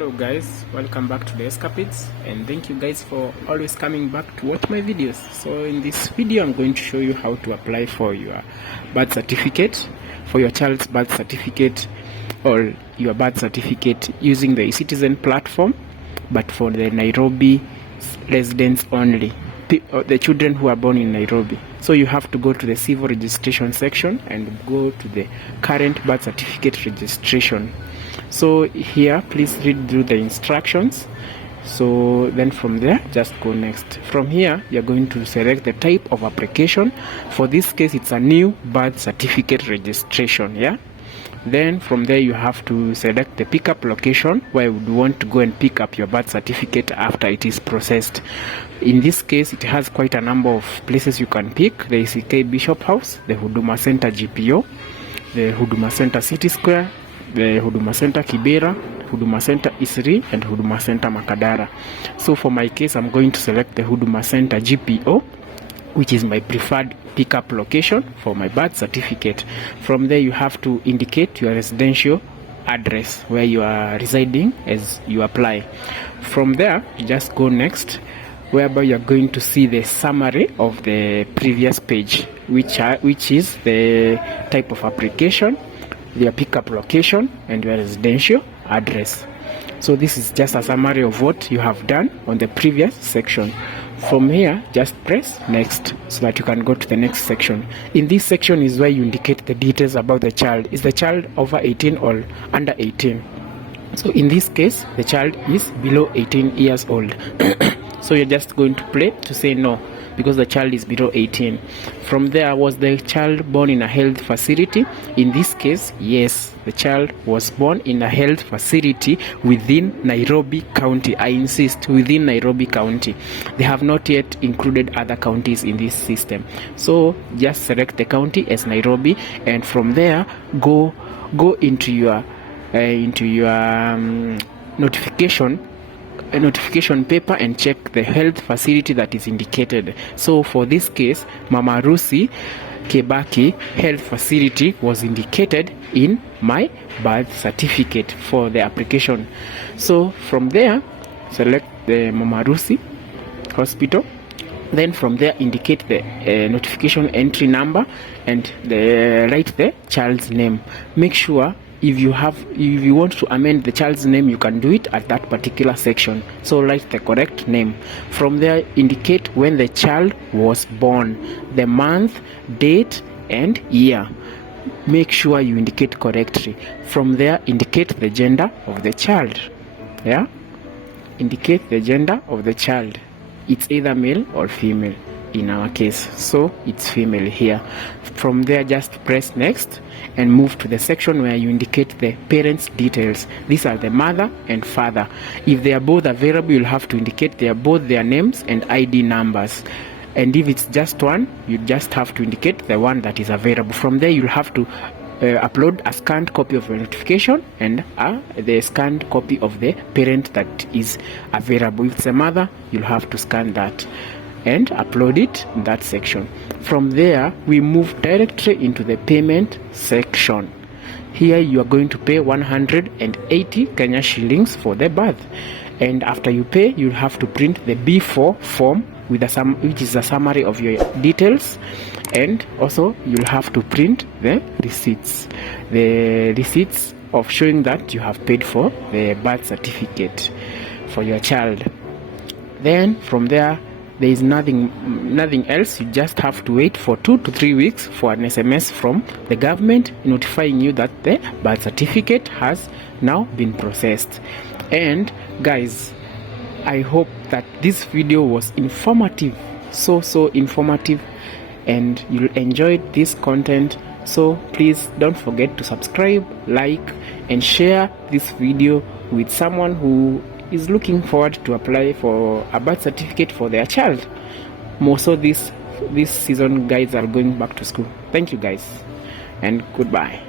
Hello guys, welcome back to the ESCAPADES, and thank you guys for always coming back to watch my videos. So in this video I'm going to show you how to apply for your birth certificate, for your child's birth certificate or your birth certificate using the eCitizen platform, but for the Nairobi residents only, the children who are born in Nairobi. So you have to go to the civil registration section and go to the current birth certificate registration. So here please read through the instructions. So then from there just go next. From here you're going to select the type of application. For this case it's a new birth certificate registration. Then from there you have to select the pickup location where you would want to go and pick up your birth certificate after it is processed. In this case it has quite a number of places you can pick. The ACK Bishop House, the Huduma Center GPO, the Huduma Center City Square, the Huduma Center Kibera, Huduma Center Isri, and Huduma Center Makadara. So for my case I'm going to select the Huduma Center GPO, which is my preferred pickup location for my birth certificate. From there you have to indicate your residential address where you are residing as you apply. From there just go next, whereby you are going to see the summary of the previous page, which is the type of application, your pickup location, and your residential address. So this is just a summary of what you have done on the previous section. From here just press next so that you can go to the next section. In this section is where you indicate the details about the child. Is the child over 18 or under 18? So in this case the child is below 18 years old. So you're just going to play to say no, because the child is below 18. From there, was the child born in a health facility? In this case, yes, the child was born in a health facility within Nairobi County. I insist, within Nairobi County. They have not yet included other counties in this system. So just select the county as Nairobi, and from there go into your notification paper and check the health facility that is indicated. So for this case, Mama Rusi Kebaki Health Facility was indicated in my birth certificate for the application. So from there select the Mama Rusi Hospital. Then from there indicate the notification entry number and write the child's name. Make sure if you want to amend the child's name, you can do it at that particular section. So write the correct name. From there indicate when the child was born, the month, date, and year. Make sure you indicate correctly. From there indicate the gender of the child. Indicate the gender of the child. It's either male or female in our case, so it's female here. From there just press next and move to the section where you indicate the parents' details. These are the mother and father. If they are both available, you'll have to indicate they are both their names and ID numbers. And if it's just one, you just have to indicate the one that is available. From there you'll have to upload a scanned copy of the notification and the scanned copy of the parent that is available. If it's a mother, you'll have to scan that and upload it in that section. From there we move directly into the payment section. Here you are going to pay 180 Kenya shillings for the birth, and after you pay you'll have to print the B4 form with which is a summary of your details, and also you'll have to print the receipts of showing that you have paid for the birth certificate for your child. Then from there is nothing else. You just have to wait for 2 to 3 weeks for an SMS from the government notifying you that the birth certificate has now been processed. And guys, I hope that this video was informative, so informative, and you'll enjoy this content. So please don't forget to subscribe, like, and share this video with someone who is looking forward to apply for a birth certificate for their child. More so this season guys are going back to school. Thank you guys, and goodbye.